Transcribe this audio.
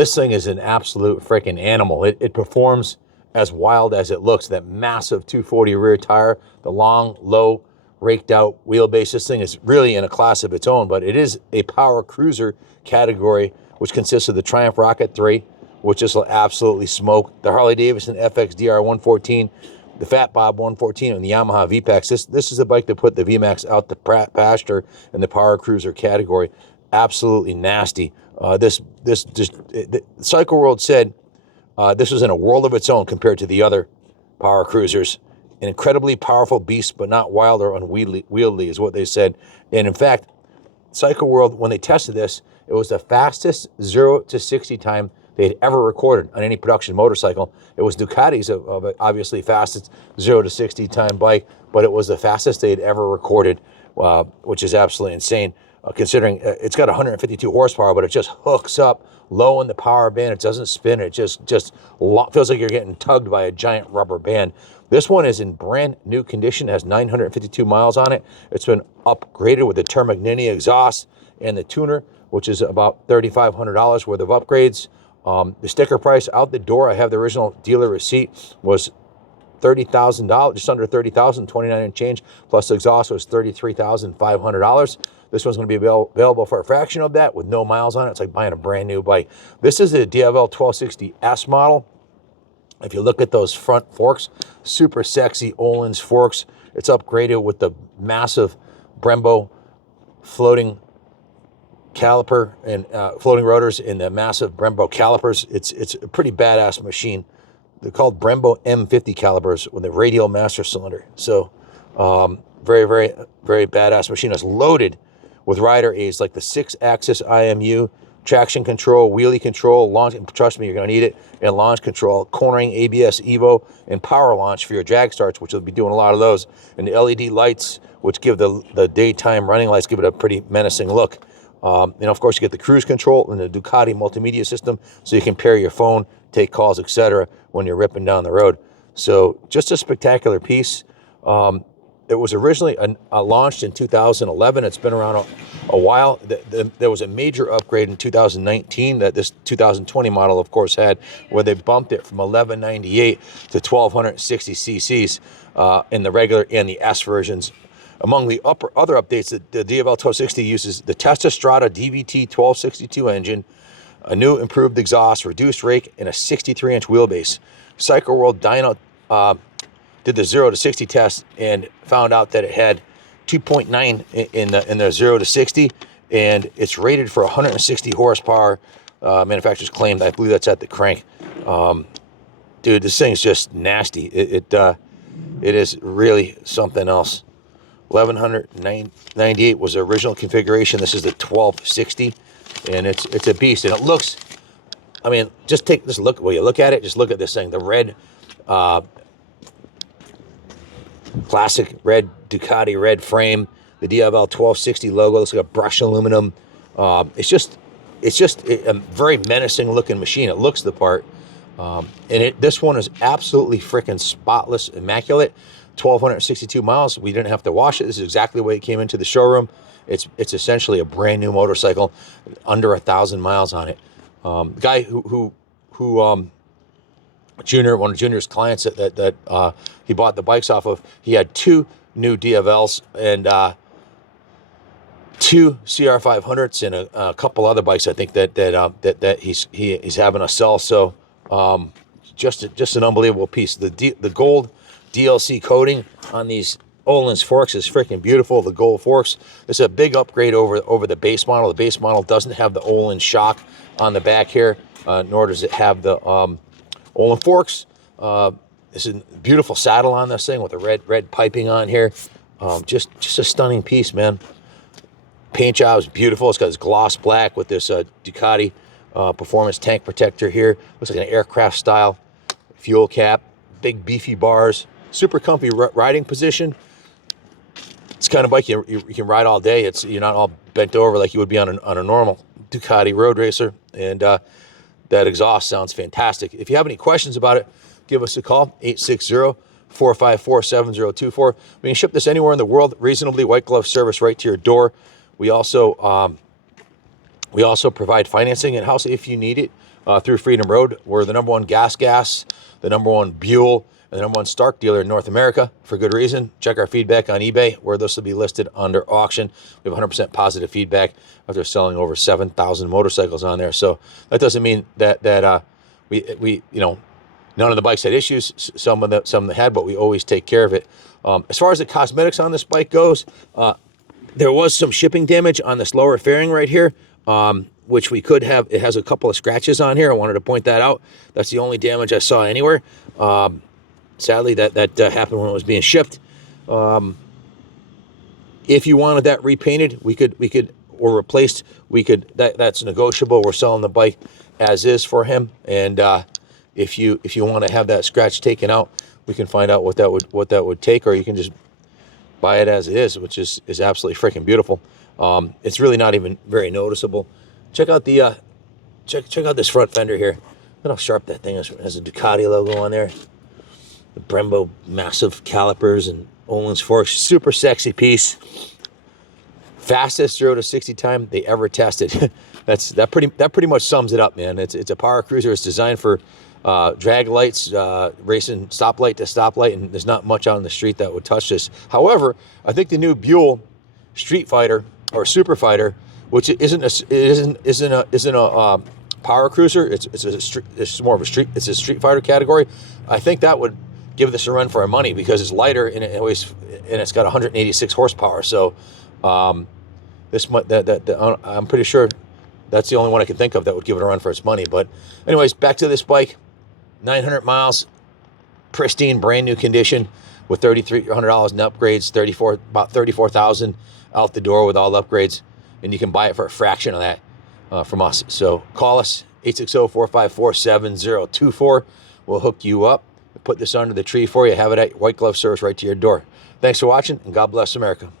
This thing is an absolute freaking animal. It performs as wild as it looks. That massive 240 rear tire, the long, low, raked out wheelbase. This thing is really in a class of its own, but it is a power cruiser category, which consists of the Triumph Rocket 3, which just will absolutely smoke, the Harley-Davidson FXDR 114, the Fat Bob 114, and the Yamaha VPAX. This is a bike that put the VMAX out the pasture in the power cruiser category. Absolutely nasty. Cycle World said this was in a world of its own compared to the other power cruisers. An incredibly powerful beast, but not wild or unwieldy, is what they said. And in fact, Cycle World, when they tested this, it was the fastest 0 to 60 time they'd ever recorded on any production motorcycle. It was Ducati's obviously fastest 0 to 60 time bike, but it was the fastest they'd ever recorded, which is absolutely insane. Considering it's got 152 horsepower, but it just hooks up low in the power band. It doesn't spin. It just feels like you're getting tugged by a giant rubber band. This one is in brand new condition. It has 952 miles on it. It's been upgraded with the Termagnini exhaust and the tuner, which is about $3,500 worth of upgrades. The sticker price out the door, I have the original dealer receipt, was $30,000, just under $30,000, 29 and change, plus the exhaust was $33,500. This one's going to be available for a fraction of that with no miles on it. It's like buying a brand new bike. This is a Diavel 1260S model. If you look at those front forks, super sexy Ohlins forks. It's upgraded with the massive Brembo floating caliper and floating rotors and the massive Brembo calipers. It's a pretty badass machine. They're called Brembo M50 calipers with a radial master cylinder. So very, very, very badass machine. It's loaded with rider aids like the 6-axis IMU, traction control, wheelie control, launch, trust me, you're going to need it, and launch control, cornering, ABS, Evo, and power launch for your drag starts, which will be doing a lot of those, and the LED lights, which give the daytime running lights, give it a pretty menacing look. Of course, you get the cruise control and the Ducati multimedia system, so you can pair your phone, take calls, etc. when you're ripping down the road. So just a spectacular piece. It was originally launched in 2011. It's been around a while. There was a major upgrade in 2019 that this 2020 model, of course, had, where they bumped it from 1198 to 1260 cc's in the regular and the S versions. Among the other updates, the Diavel 1260 uses the Testastrada DVT 1262 engine, a new improved exhaust, reduced rake, and a 63-inch wheelbase. Cycle World Dyno did the 0 to 60 test and found out that it had 2.9 in the 0 to 60, and it's rated for 160 horsepower. Manufacturers claimed, I believe that's at the crank. Dude, this thing's just nasty. It is really something else. 1198 was the original configuration. This is the 1260, and it's a beast. And it looks, I mean, just take this look. When you look at it, just look at this thing. The red, classic red Ducati red frame. The Diavel 1260 logo looks like a brushed aluminum. It's just a very menacing looking machine. It looks the part. This one is absolutely freaking spotless, immaculate. 1,262 miles. We didn't have to wash it. This is exactly the way it came into the showroom. It's essentially a brand new motorcycle, under 1,000 miles on it. The guy who Junior, one of Junior's clients that he bought the bikes off of, he had 2 new Diavels and 2 CR500s and a couple other bikes, I think that he's having us sell. So just an unbelievable piece. The gold DLC coating on these Ohlins forks is freaking beautiful. The gold forks. This is a big upgrade over the base model. The base model doesn't have the Ohlins shock on the back here, nor does it have the Ohlins forks. This is a beautiful saddle on this thing with the red piping on here. Just a stunning piece, man. Paint job is beautiful. It's got this gloss black with this Ducati performance tank protector here. Looks like an aircraft style fuel cap. Big beefy bars. Super comfy riding position. It's kind of bike you can ride all day. You're not all bent over like you would be on a normal Ducati road racer. And that exhaust sounds fantastic. If you have any questions about it, give us a call, 860-454-7024. We can ship this anywhere in the world, reasonably white glove service right to your door. We also We also provide financing in-house if you need it through Freedom Road. We're the #1 gas, the #1 Buell, and the #1 Stark dealer in North America for good reason. Check our feedback on eBay, where this will be listed under auction. We have 100% positive feedback after selling over 7,000 motorcycles on there. So that doesn't mean that we none of the bikes had issues. Some of them had, but we always take care of it. As far as the cosmetics on this bike goes, there was some shipping damage on this lower fairing right here, which we could have. It has a couple of scratches on here. I wanted to point that out. That's the only damage I saw anywhere. Sadly, that happened when it was being shipped. If you wanted that repainted, we could or replaced. That's negotiable. We're selling the bike as is for him, and if you want to have that scratch taken out, we can find out what that would take, or you can just buy it as it is, which is absolutely freaking beautiful. It's really not even very noticeable. Check out the check out this front fender here. Look how sharp that thing is. It has a Ducati logo on there. The Brembo massive calipers and Ohlins forks. Super sexy piece. Fastest 0 to 60 time they ever tested. that pretty much sums it up, man. It's a power cruiser. It's designed for drag lights, racing stoplight to stoplight, and there's not much out on the street that would touch this. However, I think the new Buell Street Fighter or Super Fighter, which isn't a power cruiser, it's more of a street fighter category. I think that would give this a run for our money because it's lighter and it's got 186 horsepower. So I'm pretty sure that's the only one I can think of that would give it a run for its money. But anyways, back to this bike. 900 miles, pristine, brand new condition with $3,300 in upgrades, about $34,000 out the door with all upgrades, and you can buy it for a fraction of that from us. So call us, 860-454-7024. We'll hook you up, put this under the tree for you, have it at White Glove service right to your door. Thanks for watching, and God bless America.